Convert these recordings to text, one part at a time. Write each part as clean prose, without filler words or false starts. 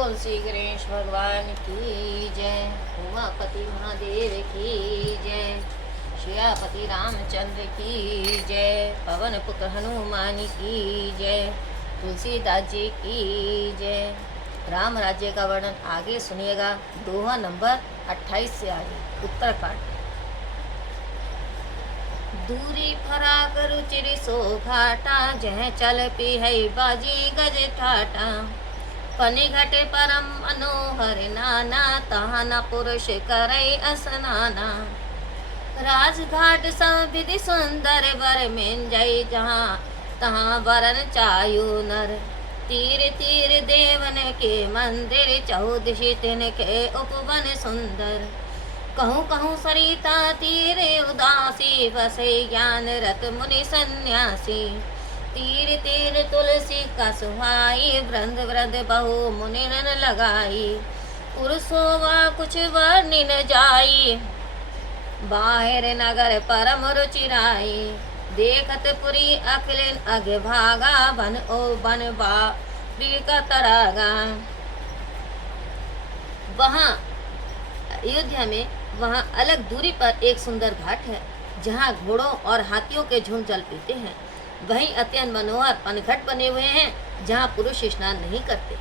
बोल श्री गणेश भगवान की जय। उमापति महादेव की जय। श्रियापति रामचंद्र की जय। पवन पुत्र हनुमान की जय। तुलसीदास जी की जय। राम राज्य का वर्णन आगे सुनिएगा। दोहा नंबर 28 से आगे। उत्तरकांड। दूरी फराक रुचिर सो घाटा, जह चल पी है बाजी गज ठाटा। पनि घटे परम मनोहर नाना, तहाँ न पुरुष करे असनाना। राजघाट सब विधि सुंदर वर में जय, जहाँ तहाँ वरन चायु नर। तीर तीर देवन के मंदिर, चौदिशी तिनके उपवन सुंदर। कहूँ कहूँ सरिता तीरे उदासी, बसे ज्ञान रत मुनि सन्यासी। तीर तीर तुलसी का सुहाई, वृंद वृंद बहु मुनि नन लगाई। पुरुषोवा कुछ वर्णि न जाई, बाहिर नगर परम रुचिराई। देखत पुरी अखिल अग भागा, बन ओ बन बाबी का तरागा। वहाँ अयोध्या में वहाँ अलग दूरी पर एक सुंदर घाट है, जहाँ घोड़ों और हाथियों के झुंड जल पीते हैं। वहीं अत्यंत मनोहर पनघट बने हुए हैं, जहाँ पुरुष स्नान नहीं करते।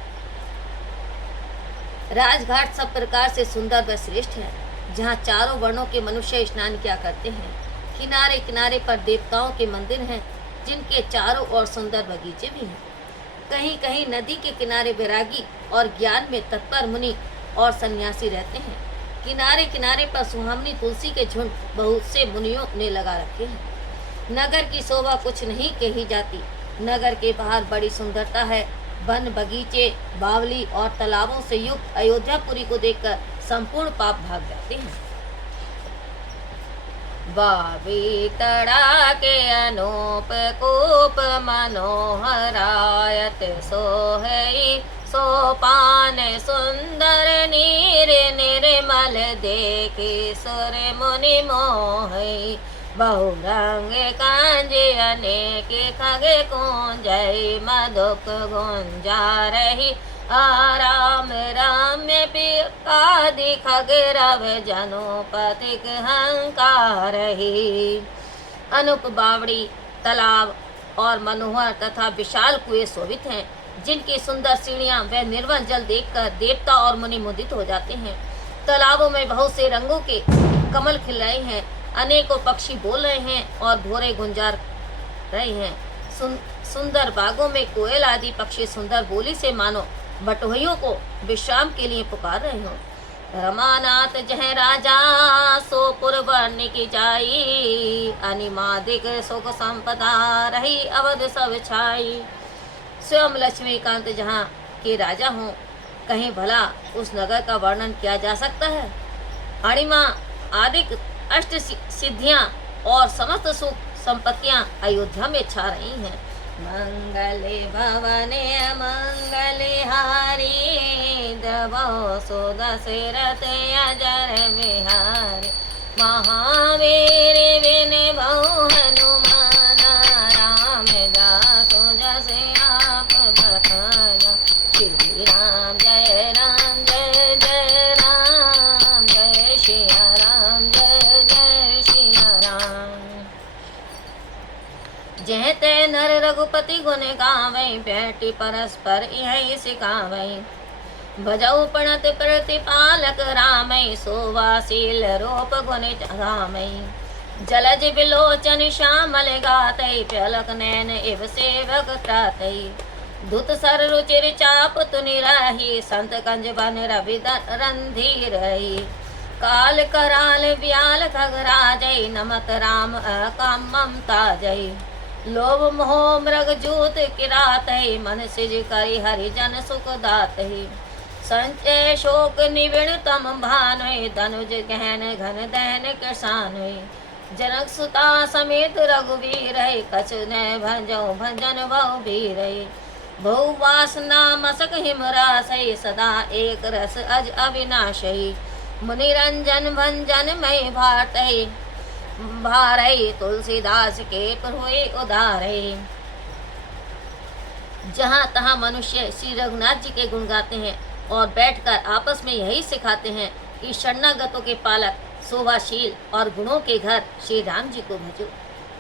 राजघाट सब प्रकार से सुंदर व श्रेष्ठ है, जहाँ चारों वर्णों के मनुष्य स्नान किया करते हैं। किनारे किनारे पर देवताओं के मंदिर हैं, जिनके चारों ओर सुंदर बगीचे भी हैं। कहीं कहीं नदी के किनारे वैरागी और ज्ञान में तत्पर मुनि और सन्यासी रहते हैं। किनारे किनारे पर सुहावनी तुलसी के झुंड बहुत से मुनियों ने लगा रखे हैं। नगर की शोभा कुछ नहीं कही जाती। नगर के बाहर बड़ी सुंदरता है। वन बगीचे, बावली और तालाबों से युक्त अयोध्यापुरी को देखकर संपूर्ण पाप भाग जाते हैं। बावी तड़ा के अनूप कूप, मनोहरायत सोहई। सोपान सुंदर नीर, निर्मल देखी सुर मुनि मोहई। बहुरंग कांजे अनेक खग कुंजई, मधुक गुंजा रही। आराम राम्य पिकादि खग रव, जनोपतिक हंकार ही। अनुप बावड़ी, तालाब और मनोहर तथा विशाल कुएं शोभित हैं, जिनकी सुंदर सीढ़ियां व निर्मल जल देखकर देवता और मुनि मुदित हो जाते हैं। तालाबों में बहुत से रंगों के कमल खिल रहे हैं, अनेकों पक्षी बोल रहे हैं और भोरे गुंजार रहे हैं। सुंदर बागों में कोयल आदि पक्षी सुंदर बोली से मानो बटोहियों को विश्राम के लिए पुकार रहे हो। रमानाथ जह राजा, सो पुरवर्ण की जाई। अनिमादिक सुख संपदा, रही अवध सब छाई। स्वयं लक्ष्मीकांत जहाँ के राजा हों, कहीं भला उस नगर का वर्णन किया जा सकता है। अणिमा आदि अष्ट सिद्धियां और समस्त सुख संपत्तियां अयोध्या में छा रही हैं। मंगले भवने मंगले हारी, दबो सो दशरथ अजर बिहारी। महावीर विन बहु हनुमान, रामदासो जसे आप बखाना। श्री राम जय राम जय जय राम, जय श्री राम जय जय श्री राम। जह ते नर रघुपति गुण गावै, बैठी परस्पर यही सिखावै। भजऊ प्रणत प्रतिपालक रामै, सोवासील रूप गुण गामै। जलज विलोचन श्यामल गातै, प्यलक नैन इव सेवक त्रातै। धुत सर रुचिर चाप तुनि राही, संत कंज बन रवि रंधीर रही। काल कराल व्याल खगराजय, नमत राम अकाम ममता जय। लोभ मोह मृग जूत किरातहि, मन सिज करि हरिजन सुख दातहि। संचय शोक निविण तम भानुय, धनुज गहन घन दहन किसानुय। जनक सुता समेत रघुवीर, कछु न भजौ भजन बहु वीर। बहु वासना मसक हिमरासै, सदा एक रस अज अविनाशै। मुनिरंजन भंजन मय भारतै, भारई तुलसीदास के प्रभुए उदारे। जहाँ तहाँ मनुष्य श्री रघुनाथ जी के गुण गाते हैं, और बैठकर आपस में यही सिखाते हैं कि शरणागतों के पालक, शोभाशील और गुणों के घर श्री राम जी को भजो।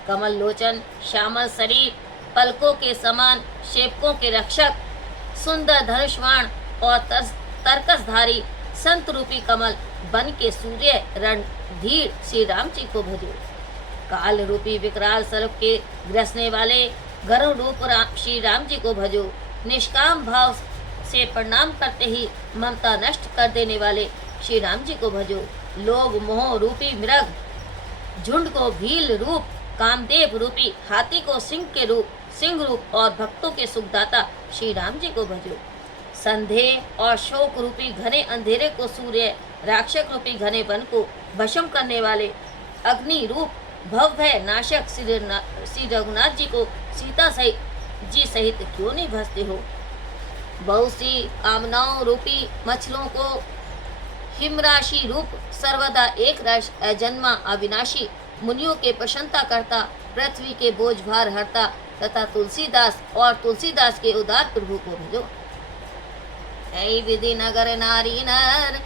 कमल लोचन, श्यामल शरीर, पलकों के समान, शेपकों के रक्षक, सुंदर धनुष्वाण और तरकसधारी संत रूपी कमल बन के सूर्य रणधीर श्री राम जी को भजो। काल रूपी विकराल सर्प के ग्रसने वाले गरुड़ रूप श्री राम जी को भजो। निष्काम भाव से प्रणाम करते ही ममता नष्ट कर देने वाले श्री राम जी को भजो। लोभ मोह रूपी मृग झुंड को भील रूप, कामदेव रूपी हाथी को सिंह रूप और भक्तों के सुखदाता श्री राम जी को भजो। संदेह और शोक रूपी घने अंधेरे को सूर्य, राक्षस रूपी घने वन को भस्म करने वाले अग्नि रूप भव्य नाशक श्री रघुनाथ जी को सीता सहित क्यों नहीं भजते हो। बहुत सी कामनाओं रूपी मछलों को हिमराशि रूप सर्वदा एक रस अजन्मा अविनाशी मुनियों के प्रशंसा करता, पृथ्वी के बोझ भार हरता तथा तुलसीदास के उदार प्रभु को भजो। ऐ विधि नगर नारी नर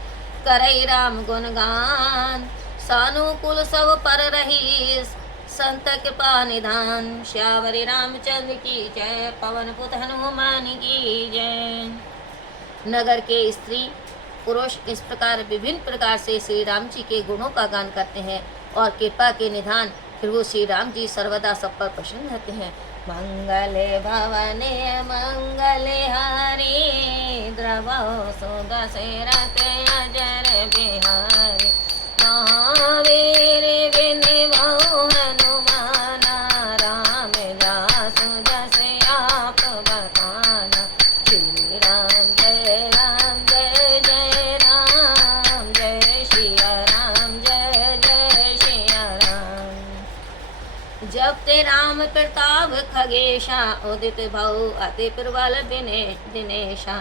करई राम गुणगान, सानुकूल सब पर रही संत कृपा निधान। श्यावरी रामचंद्र की जय, पवन पुत हनुमान की जय। नगर के स्त्री पुरुष इस प्रकार विभिन्न प्रकार से श्री राम जी के गुणों का गान करते हैं और कृपा के निधान प्रभु श्री राम जी सर्वदा सब पर प्रसन्न रहते हैं। मंगले भवने मंगले हरि, द्रवो सुदशरथ अजर बिहारी। महावीर विनिभो हनुमान, राम जासु जस आप बताना। श्री राम जय राम जय जय राम, जय सिया राम जय जय सिया राम। जब ते राम प्रताप खगेशा, उदित भऊ अति प्रबल दिनेशा।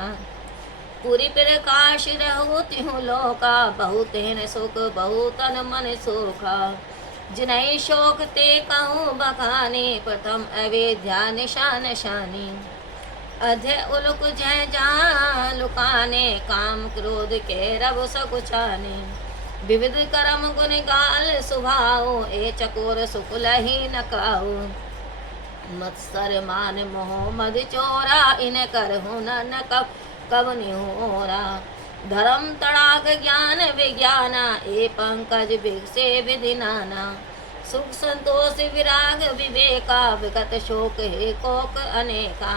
पूरी प्रकाश रहो तिहु लोका, बहुत हिन सुख बहुत तन मन सोखा। जिनहि शोक ते कहूँ बखाने, प्रथम अवेद्या निशान शानी। अधे उलुक जय जान लुकाने, काम क्रोध के रव सकुचाने। विविध कर्म गुण गाल सुभाओ, ए चकोर सुख लही न काओ। मत्सर मान मोह मद चोरा, इन कर हो न कवनि होरा। धर्म तड़ाक ज्ञान विज्ञाना, ए पंकज विगसे विधि नाना। सुख संतोष विराग विवेका, विगत शोक हे कोक अनेका।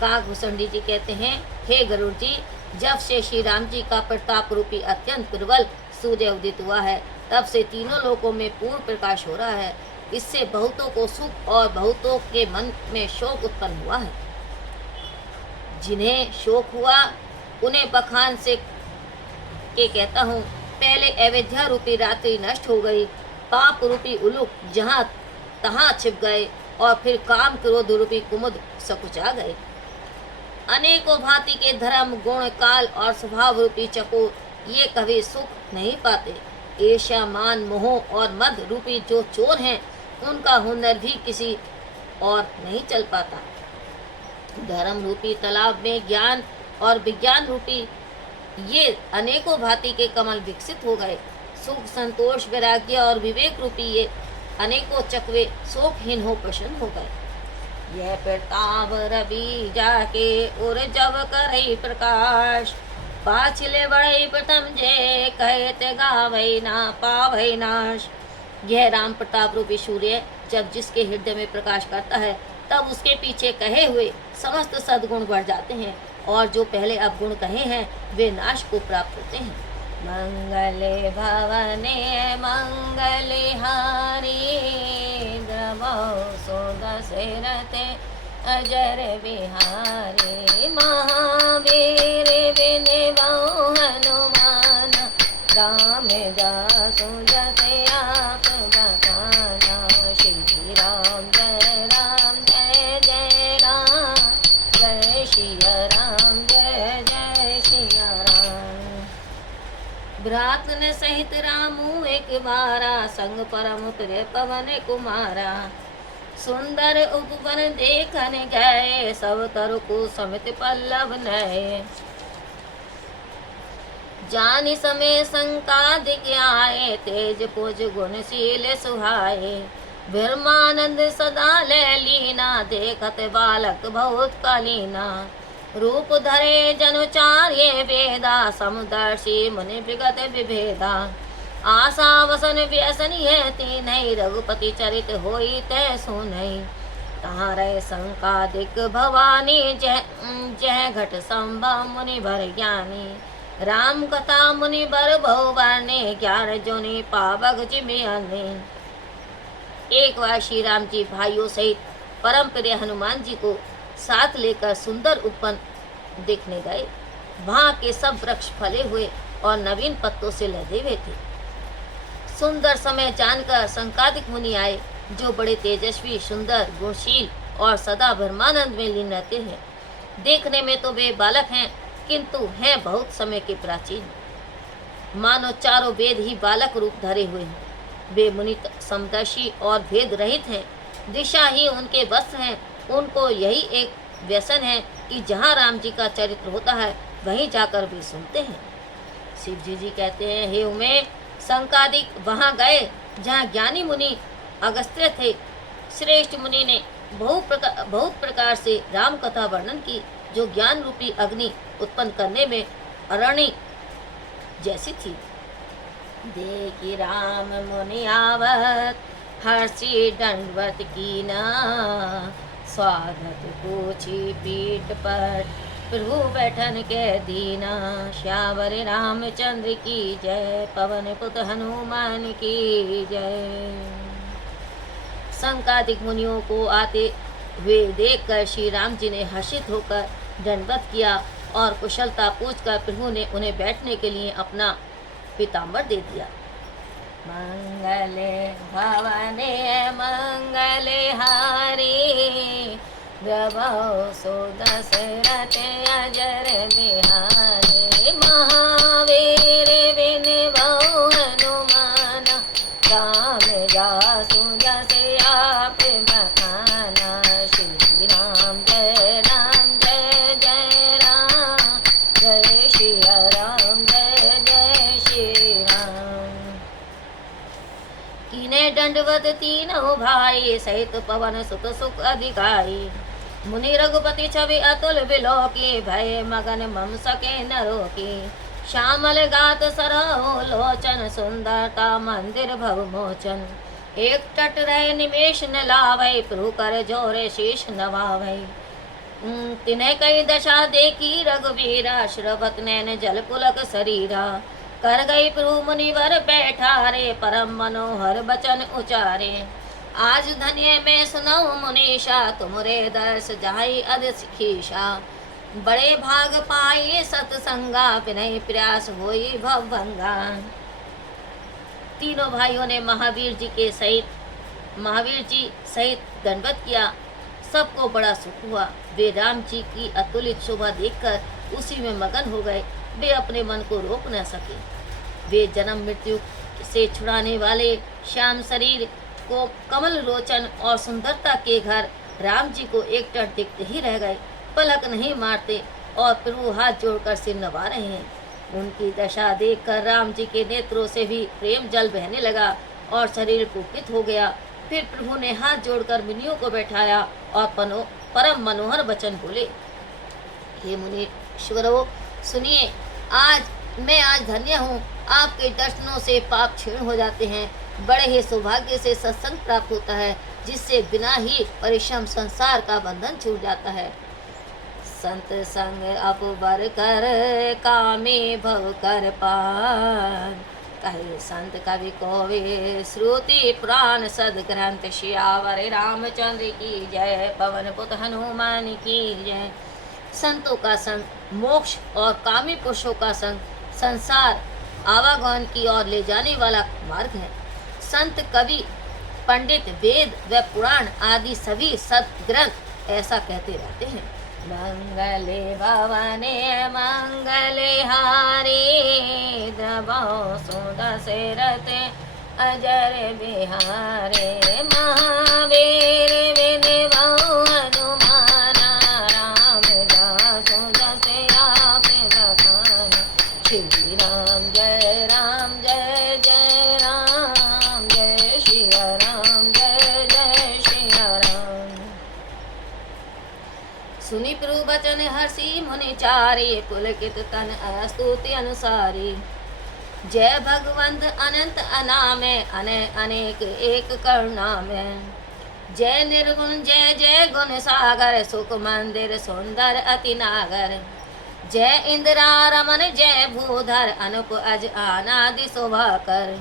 काकभूषण जी कहते हैं, हे गरुड़ जी, जब से श्री राम जी का प्रताप रूपी अत्यंत प्रबल सूर्य उदित हुआ है, तब से तीनों लोकों में पूर्ण प्रकाश हो रहा है। इससे बहुतों को सुख और बहुतों के मन में शोक उत्पन्न हुआ है। जिन्हें शोक हुआ उन्हें बखान से के कहता हूँ, पहले अविद्या रूपी रात्रि नष्ट हो गई, पाप रूपी उलूक जहाँ तहाँ छिप गए और फिर काम क्रोध रूपी कुमुद सकुचा गए। अनेकों भांति के धर्म गुण काल और स्वभाव रूपी चकोर ये कभी सुख नहीं पाते। ईर्ष्या मान मोह और मद रूपी जो चोर हैं, उनका हुनर भी किसी और नहीं चल पाता। धर्म रूपी तालाब में ज्ञान और विज्ञान रूपी ये अनेकों भांति के कमल विकसित हो गए। सुख संतोष वैराग्य और विवेक रूपी ये अनेकों चकवे शोकहीन हो प्रसन्न हो गए। यह प्रताप रवि जाके उर जब करई प्रकाश, पाछले बड़ई प्रथम जय कहते गावई ना पावई नाश। यह राम प्रताप रूपी सूर्य जब जिसके हृदय में प्रकाश करता है, तब उसके पीछे कहे हुए समस्त सद्गुण बढ़ जाते हैं और जो पहले अवगुण कहे हैं वे नाश को प्राप्त होते हैं। मंगले भवने मंगले हारी, द्रवो सुदशरथ अजर बिहारी। महावीर विनिभो हनुमान, राम जासु जस आप बताना। श्री राम जय राम जय जय राम, जय सिया राम जय जय सिया राम। भ्रातन सहित रामू एक बारा, संग परम उतरे पवन कुमारा। सुंदर उपवन देखन गए, सब तरु समित पल्लव नए। जानि समय संकादिक आए, तेज पुज गुणशील सुहाए। ब्रह्मानंद सदा ले लीना, देखत बालक बहुत कलीना। रूप धरे जनुचार्य वेदा, समुदर्शी मुनि विगत विभेदा। आशा वसन व्यसनीय तीनहि, रघुपति चरित होई तै सुनई। तारे संकादिक भवानी, जय जय घट संभव मुनि भर ज्ञानी। राम कथा मुनि बर बहु बारने, ग्यारह जोनि पावक जिमियाने। एक बार श्री राम जी भाइयों सहित परम प्रिय हनुमान जी को साथ लेकर सुंदर उपवन देखने गए। वहां के सब वृक्ष फले हुए और नवीन पत्तों से लदे हुए थे। सुंदर समय जानकर संकादिक मुनि आए, जो बड़े तेजस्वी, सुंदर, गुणशील और सदा ब्रह्मानंद में लीन रहते हैं। देखने में तो वे बालक हैं, किंतु हैं बहुत समय के प्राचीन। मानो चारों वेद ही बालक रूप धरे हुए हैं। वे मुनि समदर्शी और भेद रहित हैं। दिशा ही उनके वस्त्र हैं। उनको यही एक व्यसन है कि जहाँ राम जी का चरित्र होता है वहीं जाकर वे सुनते हैं। शिव जी कहते हैं, हे उमे, संकादिक वहाँ गए जहाँ ज्ञानी मुनि अगस्त्य थे। श्रेष्ठ मुनि ने बहुत प्रकार से राम कथा वर्णन की, जो ज्ञान रूपी अग्नि उत्पन्न करने में अरणी जैसी थी। देखी राम मुनि आवत, हर्षि दंडवत कीना। स्वागत पूछी पीठ पर, प्रभु बैठन के दीना। श्यावर रामचंद्र की जय, पवन पुत हनुमान की जय। संकादिक मुनियों को आते हुए देखकर श्री राम जी ने हर्षित होकर दंडवत किया और कुशलता पूछकर प्रभु ने उन्हें बैठने के लिए अपना पीताम्बर दे दिया। मंगले भवने मंगले हारी, प्रभो सो दशरथ अजर बिहारी। महावीर बिन बहु हनुमान, राम जासु जस आप बखाना। श्री राम जय राम, जय जय राम, जय श्री राम, जय जय श्री राम। कीने दंडवत तीनों भाई, सहित पवन सुत सुख अधिकारी। मुनि रघुपति छवि अतुल बिलोकी, भय मगन मम सके न रोकी। श्यामल गात सरहो लोचन, सुंदरता मंदिर भव मोचन। एक टट रहे निमेश न लावै, प्रभु कर जोरे शीश नवावै। तिन्हे कई दशा देखी रघुवीरा, श्रवत नैन जल पुलक शरीरा। कर गई प्रभु मुनिवर बैठारे, परम मनोहर बचन उचारे। आज धन्य में सुनऊ मुनीषा, तुमरे दर्श जाहि अधीशा। बड़े भाग पाए सतसंगा, विनय प्रयास होई भवभंगा। तीनों भाइयों ने महावीर जी सहित दंडवत किया। सबको बड़ा सुख हुआ। वे राम जी की अतुलित शोभा देखकर उसी में मगन हो गए। वे अपने मन को रोक न सके। वे जन्म मृत्यु से छुड़ाने वाले श्याम शरीर को, कमल लोचन और सुंदरता के घर राम जी को एक टक देखते ही रह गए। पलक नहीं मारते और प्रभु हाथ जोड़कर सिर नवा रहे हैं। उनकी दशा देखकर राम जी के नेत्रों से भी प्रेम जल बहने लगा और शरीर पुलकित हो गया। फिर प्रभु ने हाथ जोड़कर मुनियों को बैठाया और परम मनोहर वचन बोले, हे मुनीश्वरों, सुनिए, मैं धन्य हूँ। आपके दर्शनों से पाप क्षीण हो जाते हैं। बड़े ही सौभाग्य से सत्संग प्राप्त होता है, जिससे बिना ही परिश्रम संसार का बंधन छूट जाता है। संत संग अपबर कर, कामी भव कर पार। कहे संत कवि कोवे, श्रुति पुराण सदग्रंथ। श्यावर रामचंद्र की जय, पवन पुत हनुमान की जय। संतों का संग मोक्ष और कामी पुरुषों का संग संसार आवागमन की ओर ले जाने वाला मार्ग है। संत, कवि, पंडित, वेद व पुराण आदि सभी सदग्रंथ ऐसा कहते रहते हैं। मंगले भवने मंगले हारी, द्रवो सो दशरथ अजर बिहारे। महावीर मन हर्षि मुनि चारे, पुलकित तन स्तुति अनुसारी। जय भगवंत अनंत अनामे, अनेक एक करुणा में। जय निर्गुण जय जय गुण सागर, सुख मंदिर सुंदर अति नागर। जय इंदिरा रमन जय भूधर, अनुप अज आनादि शोभा कर।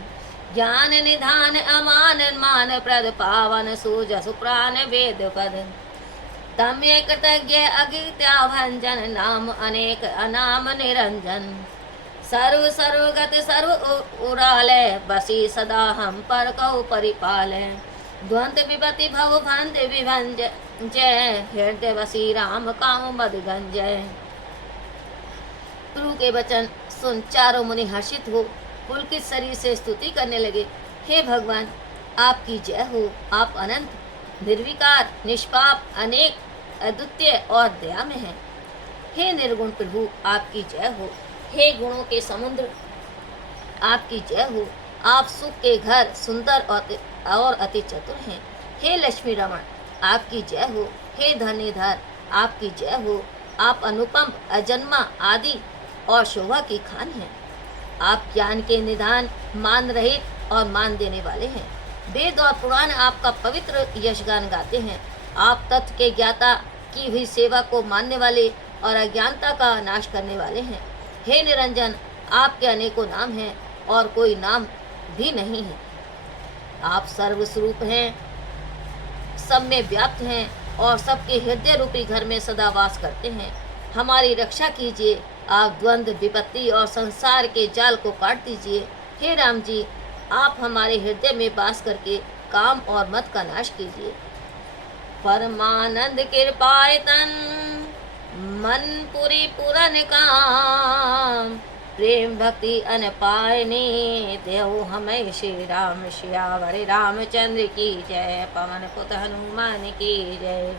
ज्ञान निधान अमान मान प्रद, पावन सुजसु प्राण वेद पद। तम्य कृतज्ञ अगित्या भंजन, नाम अनेक अनाम निरंजन। सर्व सर्वगत सर्व उराले, बसी सदा हम पर कौ परिपाले। द्वंद विपति भव भंत विभंज, जय हृदय बसी राम काम मद गंजय। गुरु के वचन सुन चारों मुनि हर्षित हो पुलकित शरीर से स्तुति करने लगे। हे भगवान, आपकी जय हो। आप अनंत, निर्विकार, निष्पाप, अनेक, अद्वितीय और दया में हैं। हे निर्गुण प्रभु, आपकी जय हो। हे गुणों के समुद्र, आपकी जय हो। आप सुख के घर, सुंदर और अति चतुर हैं। हे लक्ष्मी रमण, आपकी जय हो। हे धनीधर, आपकी जय हो। आप अनुपम, अजन्मा, आदि और शोभा की खान हैं। आप ज्ञान के निधान, मान रहित और मान देने वाले हैं। वेद और पुराण आपका पवित्र यशगान गाते हैं। आप तत्व के ज्ञाता की हुई सेवा को मानने वाले और अज्ञानता का नाश करने वाले हैं। हे निरंजन, आपके अनेकों नाम हैं और कोई नाम भी नहीं है। आप सर्वस्वरूप हैं, सब में व्याप्त हैं और सबके हृदय रूपी घर में सदा वास करते हैं। हमारी रक्षा कीजिए। आप द्वंद्व, विपत्ति और संसार के जाल को काट दीजिए। हे राम जी, आप हमारे हृदय में वास करके काम और मत का नाश कीजिए। परमानंद कृपायतन, मन पुरी पूरन काम। प्रेम भक्ति अनपायनी, देव हमें श्री राम श्यावर रामचंद्र की जय। पवन पुत हनुमान की जय।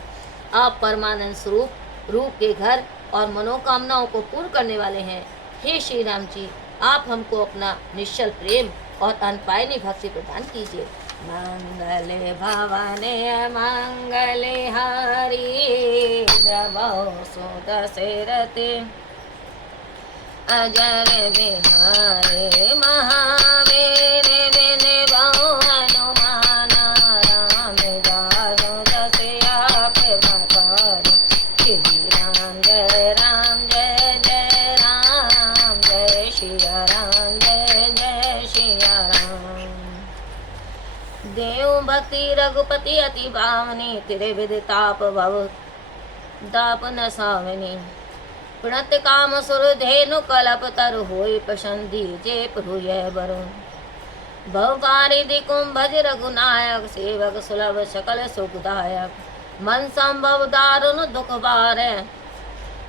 आप परमानंद स्वरूप, रूप के घर और मनोकामनाओं को पूर्ण करने वाले हैं। हे श्री राम जी, आप हमको अपना निश्चल प्रेम और अनपायनी भक्ति प्रदान कीजिए। मंगले भवने मंगले हरि, द्रवौ सुदशरथे अजर बिहारी। महावीर विनबौ हनुमान, रामदास दसिया प्रभाकर। श्री राम जय राम, जय जय राम, जय श्री राम, जय जय श्री राम। देव भक्ति रघुपति अति भावनी, त्रिविध ताप भव दाप न सावनी। प्रणत काम सुर धेनु, कलप तरु होय प्रसन्न, दीजे प्रभु जय वरुण। भवकारी दिकुंभज रघुनायक, सेवक सुलभ सकल सुखदायक। मन संभव दारुण दुख बारे,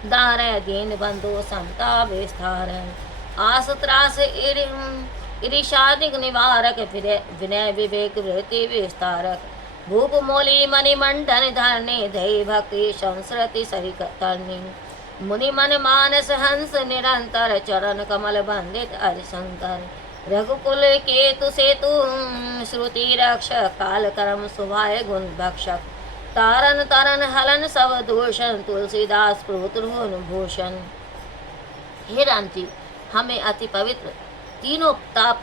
दारे दीन बंधु समता विस्तार। आस त्रास ईर्षादिक निवारक, विनय विवेक वृत्ति विस्तारक। भूप मोली मणिमंडन धरणी, धै भक्ति संस्कृति सही करनी। मुनि मन मानस हंस निरंतर, चरण कमल बंदित हरिशंकर। रघुकुल केतु सेतु, श्रुति रक्षक। काल कर्म सुभाय गुण भक्षक। तारन तरन हलन सब दूषण, तुलसीदास प्रोत्र भूषण। हे राम जी, हमें अति पवित्र तीनों ताप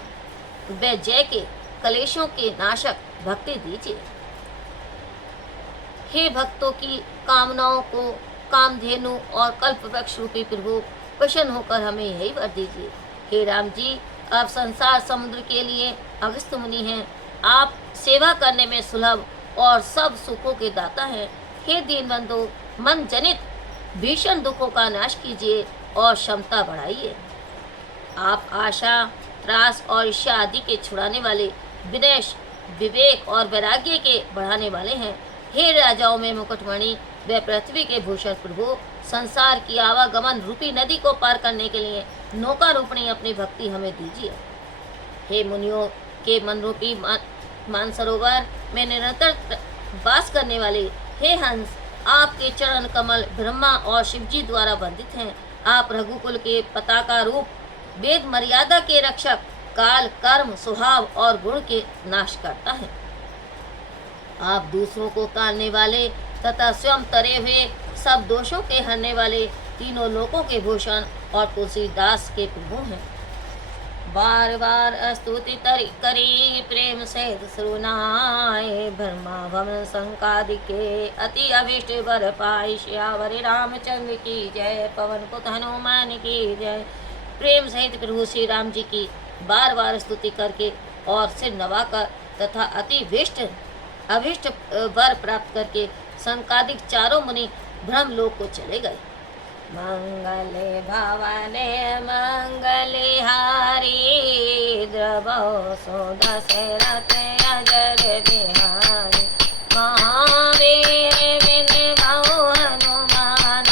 व जय के कलेशों के नाशक भक्ति दीजिए। हे भक्तों की कामनाओं को कामधेनु और कल्प वृक्ष रूपी प्रभु प्रसन्न होकर हमें यही वर दीजिए। हे राम जी, आप संसार समुद्र के लिए अगस्त मुनि हैं। आप सेवा करने में सुलभ और सब सुखों के दाता हैं। हे दीनबंधु, मन जनित भीषण दुखों का नाश कीजिए और क्षमता बढ़ाइए। आप आशा, त्रास और ईर्ष्या आदि के छुड़ाने वाले, विनय, विवेक और वैराग्य के बढ़ाने वाले हैं। हे राजाओं में मुकुटमणि व पृथ्वी के भूषण प्रभु, संसार की आवागमन रूपी नदी को पार करने के लिए नौका रूपणी अपनी भक्ति हमें दीजिए। हे मुनियों के मन रूपी मानसरोवर में निरंतर वास करने वाले हे हंस, आपके चरण कमल ब्रह्मा और शिवजी द्वारा वंदित हैं। आप रघुकुल के पताका रूप, वेद मर्यादा के रक्षक, काल कर्म स्वभाव और गुण के नाश करता है। आप दूसरों को ताड़ने वाले तथा स्वयं तरे हुए सब दोषों के हरने वाले, तीनों लोकों के भूषण और तुलसीदास के प्रभु हैं। बार बार स्तुति करी प्रेम सहित सुनाए, ब्रह्मा भवन संकादि के अति अभिष्ट वर पाई। श्यावर रामचंद्र की जय, पवन पुत हनुमान की जय। प्रेम सहित प्रभु श्री राम जी की बार बार स्तुति करके और सिर नवाकर तथा अति अभिष्ट वर प्राप्त करके संकादिक चारों मुनि ब्रह्मलोक को चले गए। मंगले भवने मंगले हारी, द्रवो सो दशरथ अजर बिहारी। महावीर बिन बहु हनुमान,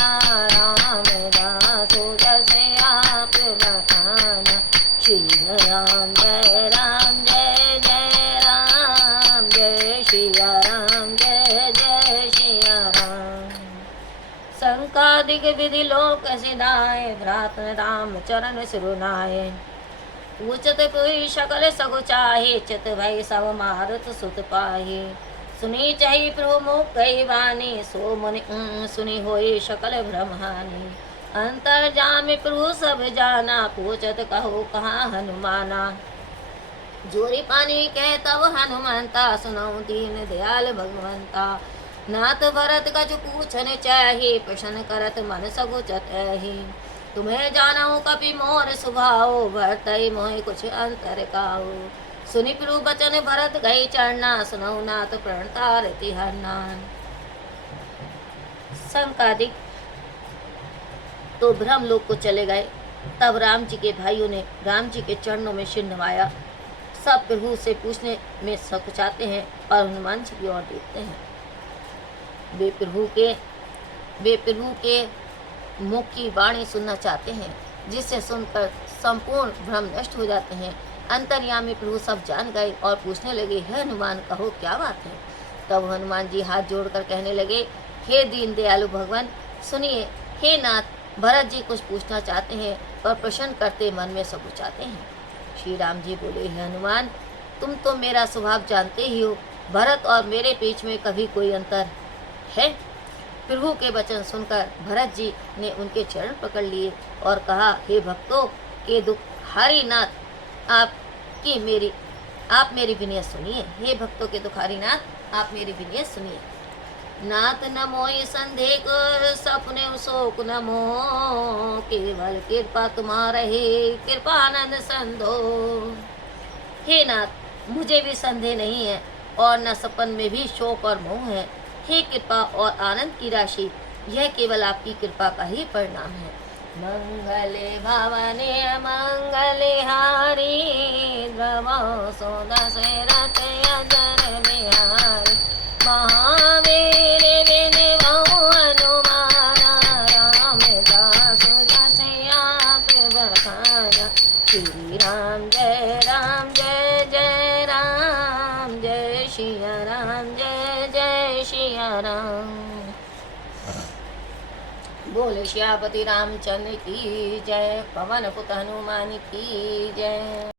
रामदासु जस आप बखाना। श्री राम जय राम जय जय राम, जय श्रिया राम जय जय श्रिया राम। संकादिक विधि लोक सिधाए, भ्रात राम चरण सिरुनाए। पूछत कोई सकल सगु चाहे, चित भय सब मारुत सुत पाहे। सुनी चही प्रभु मुख कही वाणी, सो मुनि सुनी होई सकल ब्रह्मानी। अंतर जाम प्रभु सब जाना, पूछत कहो कहाँ हनुमाना। जोरी पानी कह तब हनुमंता, सुनाऊं दीन दयाल भगवंता। नाथ भरत कछ पूछन चाहे, प्रश्न करत मन सगुचत है। तुम्हें जानऊ कपि मोर सुभाओ, भरतई मोहि कुछ अंतर काओ। सुनि प्रभु बचन भरत गई चरना, सुनऊ नाथ प्रणतारति हरना। संकादिक तो ब्रह्मलोक को चले गए। तब राम जी के भाइयों ने राम जी के चरणों में सिर नवाया। सब प्रभु से पूछने में सकुचाते हैं और हनुमान जी की ओर देखते हैं। वे प्रभु के मुख की वाणी सुनना चाहते हैं, जिससे सुनकर संपूर्ण भ्रम नष्ट हो जाते हैं। अंतर्यामी प्रभु सब जान गए और पूछने लगे, हे हनुमान कहो क्या बात है। तब हनुमान जी हाथ जोड़कर कहने लगे, हे दीन दयालु भगवान सुनिए। हे नाथ भरत जी कुछ पूछना चाहते हैं और प्रश्न करते मन में सकुचाते हैं। श्री राम जी बोले, हे हनुमान तुम तो मेरा स्वभाव जानते ही हो, भरत और मेरे बीच में कभी कोई अंतर है। प्रभु के वचन सुनकर भरत जी ने उनके चरण पकड़ लिए और कहा, हे भक्तों के दुखारी नाथ, आप मेरी विनय सुनिए। हे भक्तों के दुखारी नाथ, आप मेरी विनय सुनिए। नाथ न मोहि संदेह को सपने शोक न मोह, केवल कृपा तुम्हारे कृपानंद संधो। हे नाथ मुझे भी संदेह नहीं है और न सपन में भी शोक और मोह है। हे कृपा और आनंद की राशि, यह केवल आपकी कृपा का ही परिणाम है। मंगले भवने मंगले हारी, द्रवो सो दशरथ अजर बिहारी। महावीर बिन बहु हनुमान, रामदासु जस आप बखाना। श्री राम जय जय राम, जय श्रिया राम जय जय श्रिया राम। बोले श्यापति रामचंद्र की जय, पवन पुत हनुमान की जय।